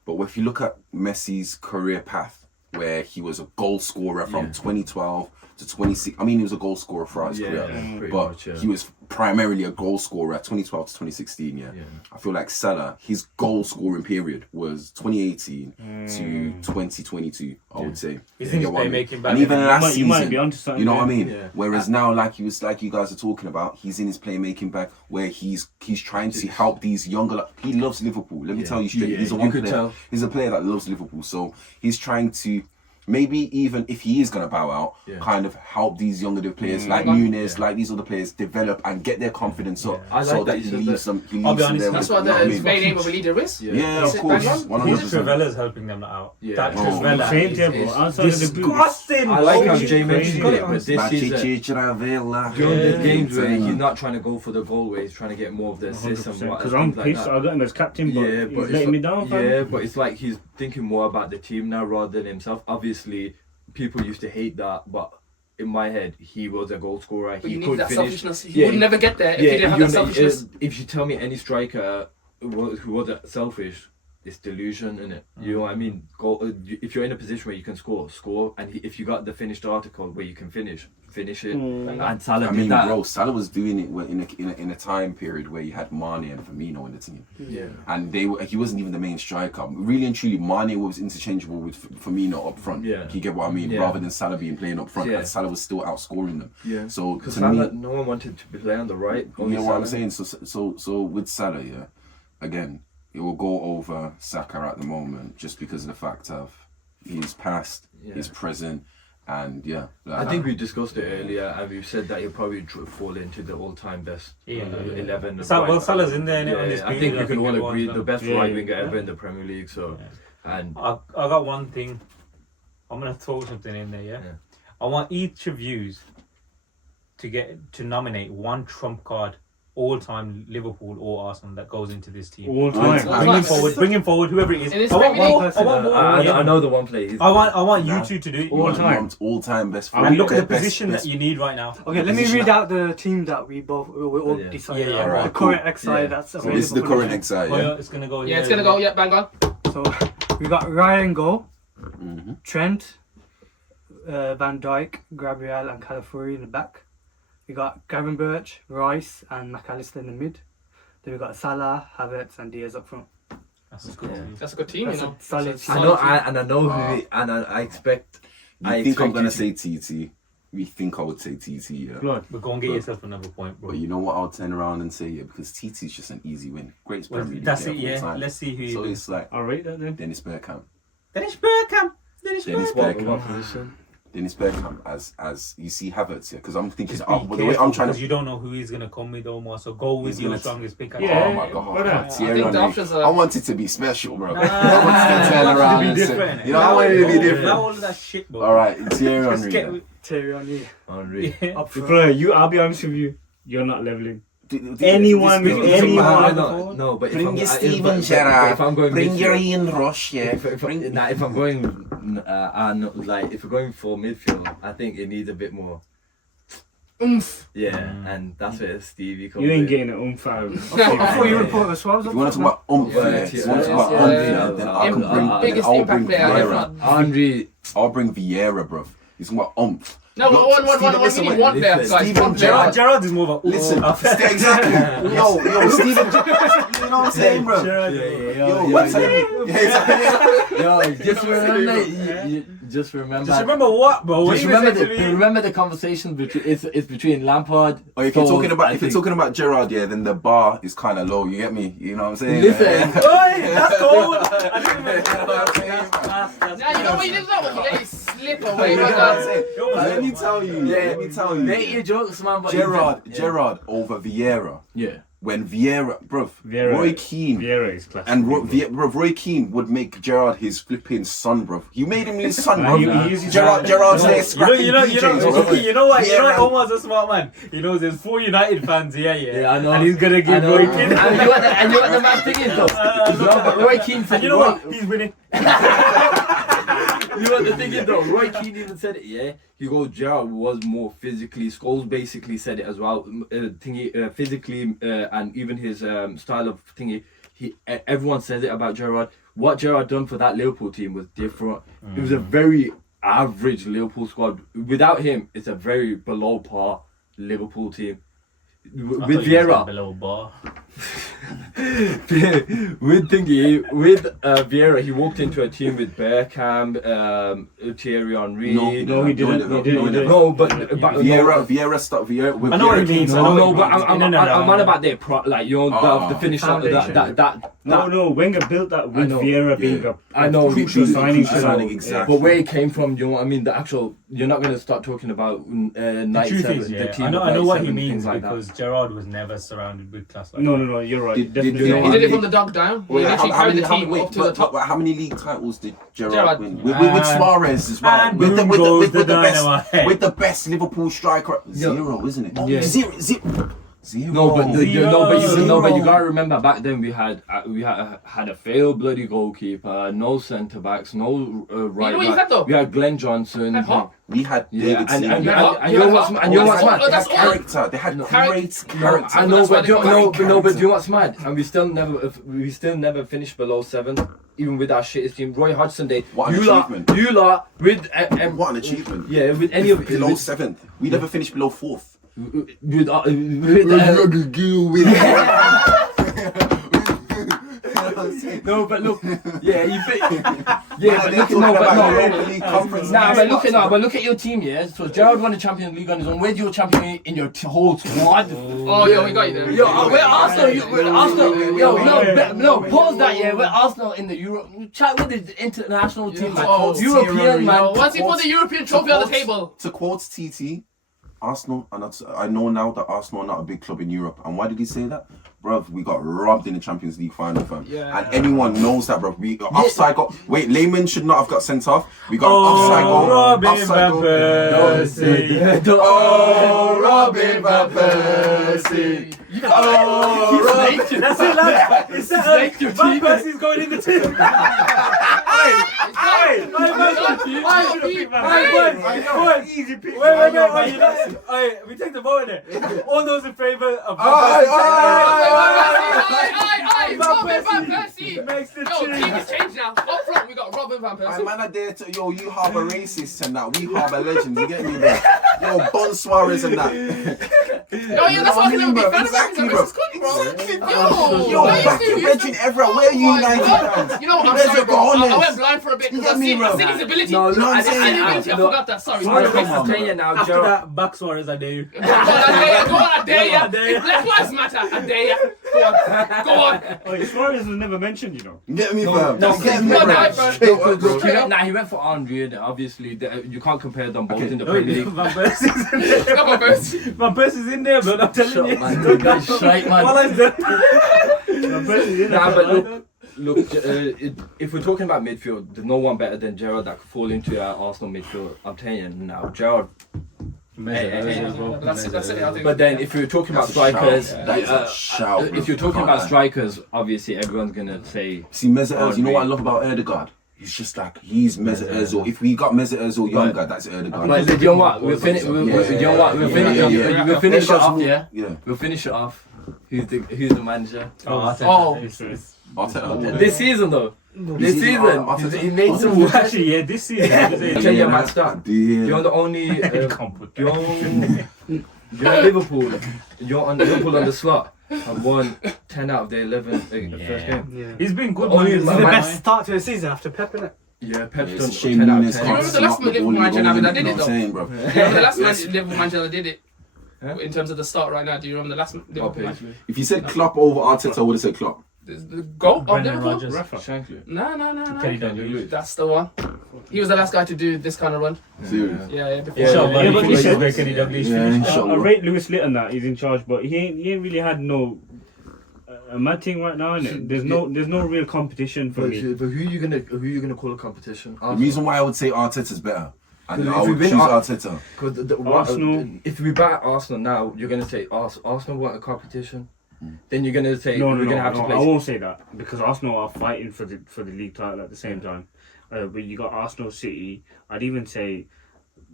But if you look at Messi's career path, where he was a goal scorer from 2012 to 26. I mean, he was a goal scorer throughout his career, but he was primarily a goal scorer at 2012 to 2016. Yeah. I feel like Salah, his goal scoring period was 2018 to 2022. I would say. He's in his playmaking back. And even last season, you might be onto something. you know what I mean? Yeah. Whereas now, like you guys are talking about, he's in his playmaking back where he's trying to help these younger. He loves Liverpool. Let me tell you straight. He's He's a player that loves Liverpool. So he's trying to. Maybe even if he is going to bow out, kind of help these younger players like Nunes, like these other players develop and get their confidence up, so that he leaves them. I'll be honest, that's what the main aim of a leader is. Yeah, of course. 100%. Trevella's helping them out. That Trevella Same is disgusting. I like how Jay mentioned it, but this is the games where he's not trying to go for the goal, where he's trying to get more of the assists and what. Because I'm pissed. I got him as captain, but he's letting me down. Yeah, but it's like he's thinking more about the team now rather than himself. Obviously, people used to hate that, but in my head, he was a goal scorer. But he you could need that finish. selfishness. He would never get there if he didn't have that selfishness. If you tell me any striker who wasn't selfish, it's delusion, innit? You know what I mean? If you're in a position where you can score, and if you got the finished article where you can finish it. And Salah did that. Bro, Salah was doing it in a time period where you had Mane and Firmino in the team. Yeah. And he wasn't even the main striker. Really and truly, Mane was interchangeable with Firmino up front. Yeah. You get what I mean? Yeah. Rather than Salah being playing up front, Yeah. and Salah was still outscoring them. Yeah. So because to me, no one wanted to play on the right. you know what I'm saying? So with Salah, yeah, again, it will go over Saka at the moment just because of the fact of his past, his present, and I think we discussed it earlier, and we said that he'll probably fall into the all-time best 11. Well, Salah's in there, on this I think we can all agree the best right winger ever yeah. in the Premier League. So, and I got one thing. I'm gonna throw something in there. Yeah. I want each of yous to nominate one trump card all-time Liverpool or Arsenal that goes into this team. All time. Bring him forward, whoever it is. I know the one player. I want you two to do it all time best. And look at the position that you need right now. Okay, let me read out the team that we all decided. Yeah, the current XI that's So available. this is the current XI. It's gonna go. Yeah, it's gonna go. Yeah, bang on. So we got Ryan goal, Trent, Van Dijk, Gabriel, and Calafiori in the back. We got Gavin Birch, Rice, and McAllister in the mid. Then we got Salah, Havertz, and Diaz up front. That's a good team. That's a good team, That's you know. a solid That's team. I know who, and I expect. I think I'm gonna say TT. We think I would say TT, yeah. But go and get yourself another point, bro. But you know what? I'll turn around and say because TT's just an easy win. Greatest Premier League That's player it, of all time. Let's see who. So it's like I'll rate that then. Dennis Bergkamp. Dennis Bergkamp. What position? Dennis Bergkamp as you see Havertz, yeah. Because I'm thinking, the way I'm trying to. Because you don't know who he's gonna come with, Omar. So go with your strongest pick. Oh my god! I think the options are. I want it to be special, bro. I want it to turn around and say, you know, I want it to be different. All of that shit, bro. All right, Thierry Thierry Henry. I'll be honest with you. You're not leveling. Anyone with anyone. No, but bring your Steven Gerrard. If I'm going bring your Ian Rush, yeah. If I'm going, if we're going for midfield, I think it needs a bit more oomph. Yeah, and that's where Stevie comes. You ain't in. getting an oomph out of it. I thought you were putting the Swabs up. If you want to talk about oomph, then I can bring. Biggest impact player. Henry. I'll bring Vieira, bro. He's talking about oomph. No, we need one player, guys. Gerrard is more of a listen. Exactly. Yo, Steven. You know what I'm saying, bro? Just remember. Just remember what, bro? Remember the conversation between it's between Lampard. Or if you're talking about Gerrard, yeah, then the bar is kind of low. You get me? You know what I'm saying? Listen, that's cold. Now you know what you did that one. You let it slip away. Let me tell you. Make your jokes, man. But Gerrard over Vieira. Yeah. when Vieira, Roy Keane, Vieira is classic. and Roy Keane would make Gerrard his flipping son, bruv. He made him his son, bruv. Gerrard's there scrapping You know what? Omar's a smart man. He knows there's 4 United fans here, Yeah, I know. and he's gonna give Roy Keane. And you know what the mad thing is though? Roy Keane said, You know what? He's winning. You know what the thing is though? Roy Keane even said it, yeah? He goes, Gerrard was more physically, Scholes basically said it as well, physically, and even his style of thingy, everyone says it about Gerrard. What Gerrard done for that Liverpool team was different. It was a very average Liverpool squad. Without him, it's a very below par Liverpool team. With Vieira, below bar. with Vieira, he walked into a team with Bergkamp, Thierry Henry. No, he didn't. No, but Vieira stuff. Vieira. I know what he means. No, but I'm on about their the finish that. No, Wenger built that with Vieira being a crucial signing, exactly. But where it came from, you know what I mean? The actual, you're not going to start talking about 97, the team. I know what he means because Gerrard was never surrounded with class like that. No, you're right. He did it from the dog down. He literally carried the team up to the top. How many league titles did Gerrard win? With Suarez as well. With the best Liverpool striker. 0, isn't it? Yeah. 0. No, but you gotta remember back then we had a failed bloody goalkeeper, no centre backs, no right. You know what you had though? We had Glenn Johnson. We had David and you know what's mad? That's character. They had great character. I know, but do you know what's mad? And we still never finished below 7th, even with our shittest team. Roy Hodgson Day. What an achievement! You lot with what an achievement! Yeah, with any of below 7th, we never finished below 4th. With no, but look, but look at your team, yeah. So Gerrard won the Champions League on his own. Where's your champion in your whole squad? Oh, yo, we got you there. Yo, we're Arsenal. We're Arsenal. Yo, pause that. Yeah, we're Arsenal in the Euro. Chat with the international team, man. European man. Once you put the European trophy on the table. To quote TT. Arsenal, and I know now that Arsenal are not a big club in Europe. And why did he say that? Bruv, we got robbed in the Champions League final, fam. Yeah. And anyone knows that, bruv. We got offside goal. Wait, Lehman should not have got sent off. We got offside goal. Offside goal. Oh, Robin Van Persie. That's it, lad. It's Van Persie's going in the team. Easy pick. Wait, we take the vote in it. All those in favour of Robin Van Persie. Makes the team has changed now. Up front, we got Robin Van Persie. Man, I dare to, you harbour racists and that. We harbour legends. You get me, bro? Yo, Bon Suarez and that. Yo, that's why I can never be fan of American racist country, bro. Yo, Reggie Everett, where are you United fans? You know what, I'm sorry, bro. I went blind for a bit because I seen his ability. I forgot that. Sorry. After that, back Suarez, I dare you. Go on, I dare you. If Black Lives Matter, I dare you. Go on. Oh, Suarez was never mentioned, you know. Get me, fam. Nah, he went for Andre. Obviously, you can't compare them both in the Premier League. Van Persie's in there, but I'm telling you. Shite, man. Nah, but look, if we're talking about midfield, there's no one better than Gerrard that could fall into our Arsenal midfield. I'm telling you now, Gerrard. That's it. But then, if you're talking about strikers, if you're talking about strikers, obviously everyone's gonna say. See, Mesut Ozil. You know what I love about Ødegaard? He's just like he's Mesut Ozil. If we got Mesut Ozil younger, that's Ødegaard. But you know what? We'll finish it off. Yeah. We'll finish it off. Who's the manager? Arteta. This season though. This season, he made some. Actually, this season. Tell you about start. You're the only. You're Liverpool. You're on Liverpool on the slot. And won 10 out of the 11 first game. Yeah. He's been good. It's the best start to the season after Pep, innit? Yeah, Pep's done 10 out of 10. Remember the last Liverpool manager that did it though? Remember the last Liverpool manager that did it? In terms of the start right now, do you remember the last Liverpool manager? If you said Klopp over Arteta, I would have said Klopp. The goal of Liverpool? No. Kenny Dalglish. That's the one. He was the last guy to do this kind of run. Serious? Yeah. Inshallah. I rate Lewis Litton that he's in charge, but he ain't really had no a mad thing right now, innit? There's no real competition for me. But who you gonna call a competition? The reason why I would say Arteta's better. And I if would we choose win Arteta. Because Arsenal. if we bat Arsenal now, you're gonna say Arsenal want a competition. Then you're gonna say No, we're gonna have to play. I won't say that because Arsenal are fighting for the league title at the same time. But you got Arsenal, City. I'd even say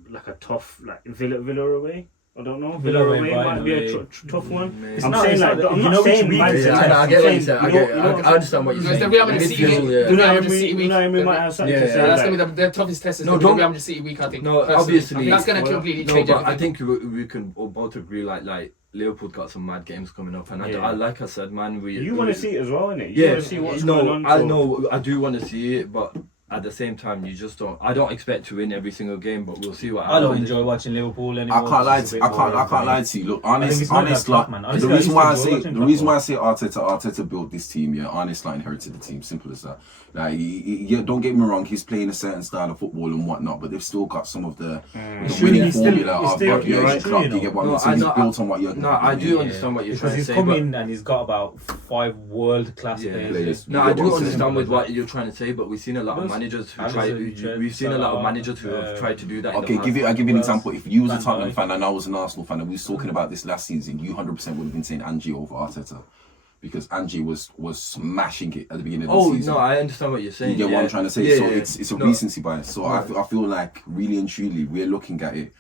like a tough like Villa away. I don't know. Villa away might be a tough one. I'm saying like I'm not saying Man City. I get what you said. I understand what you're saying. Then we haven't City week. Unai might have something to say. That's gonna be the toughest test. No, don't. We haven't City week. I think. No, obviously that's gonna completely change everything. I everything. think we can both agree like Liverpool's got some mad games coming up, and I like I said, man, you want to see it as well, innit? You want to see what's going on. I do want to see it, but at the same time, you just don't. I don't expect to win every single game, but we'll see what happens. I don't enjoy watching Liverpool anymore. I can't lie to you. Look, honest, the reason why I say Arteta built this team. Yeah, honest, like inherited the team. Simple as that. Like, don't get me wrong. He's playing a certain style of football and whatnot, but they've still got some of the winning formula of Jurgen Klopp. You get what I'm saying? He's built on what you're. No, I do understand what you're trying to say. Because he's come in and he's got about 5 world-class players. No, I do understand with what you're trying to say, but we've seen a lot of managers who try. We've seen a lot of managers who have tried to do that. Okay, I'll give you an example. If you was a Tottenham fan and I was an Arsenal fan and we was talking about this last season, you 100% would have been saying Angie over Arteta. Because Angie was smashing it at the beginning of the season. Oh, no, I understand what you're saying. You get what I'm trying to say? So it's a recency bias. So I feel like, really and truly, we're looking at it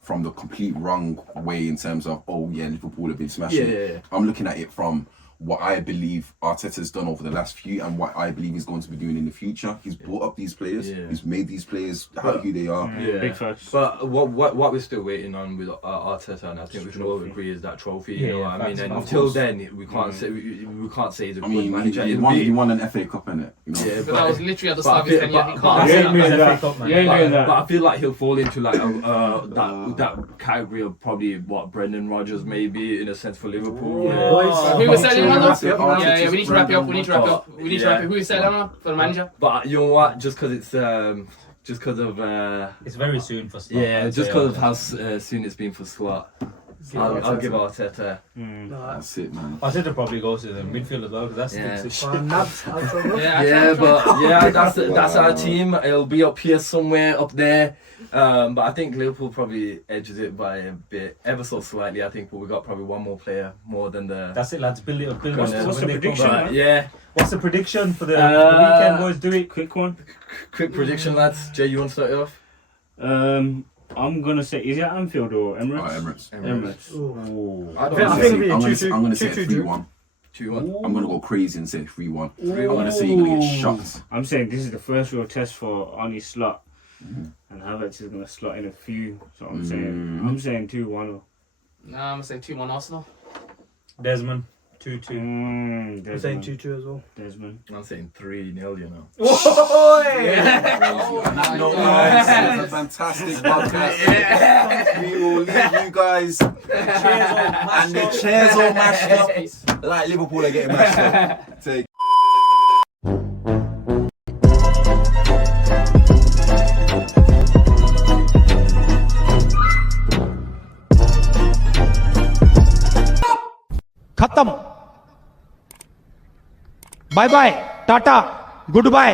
from the complete wrong way in terms of, Liverpool have been smashing it. I'm looking at it from what I believe Arteta's done over the last few and what I believe he's going to be doing in the future. He's brought up these players. He's made these players who they are. Big facts. But what we're still waiting on with Arteta, and I think we can all agree, is that trophy. You know what I mean? And until then, we can't say he's a good manager. He won an FA Cup, innit? But that was literally at the start of his tenure. But I feel like he'll fall into like that category of probably what Brendan Rodgers maybe in a sense for Liverpool. Who was selling one? Yeah, we need to wrap it up. Who is selling one for the manager? But you know what? Just because it's it's very soon for Slot. Yeah, just because of how soon it's been for Slot. I'll give Arteta. That's it, man. Arteta probably goes to the midfield as well because that's that's our team. It'll be up here somewhere up there. But I think Liverpool probably edges it by a bit, ever so slightly. I think we got probably one more player more than the. That's it, lads. Build it up. What's the prediction? What's the prediction for the weekend, boys? Do it, quick one. Quick prediction, lads. Jay, you want to start it off? I'm gonna say, is it Anfield or Emirates? Emirates. Ooh. I'm gonna say 3-1. 2-1. I'm gonna go crazy and say 3-1. I'm gonna say you're gonna get shocked. I'm saying this is the first real test for Arnie Slot, and Havertz is gonna slot in a few. So I'm saying 2-1. Nah, I'm gonna say 2-1 Arsenal. Desmond. 2-2. I'm saying 2-2 as well. Desmond. I'm saying 3-0, you know. No, guys, it's a fantastic podcast. We will leave you guys. And the chairs all mashed up. Like Liverpool are getting mashed up. Take खत्म bye bye tata good bye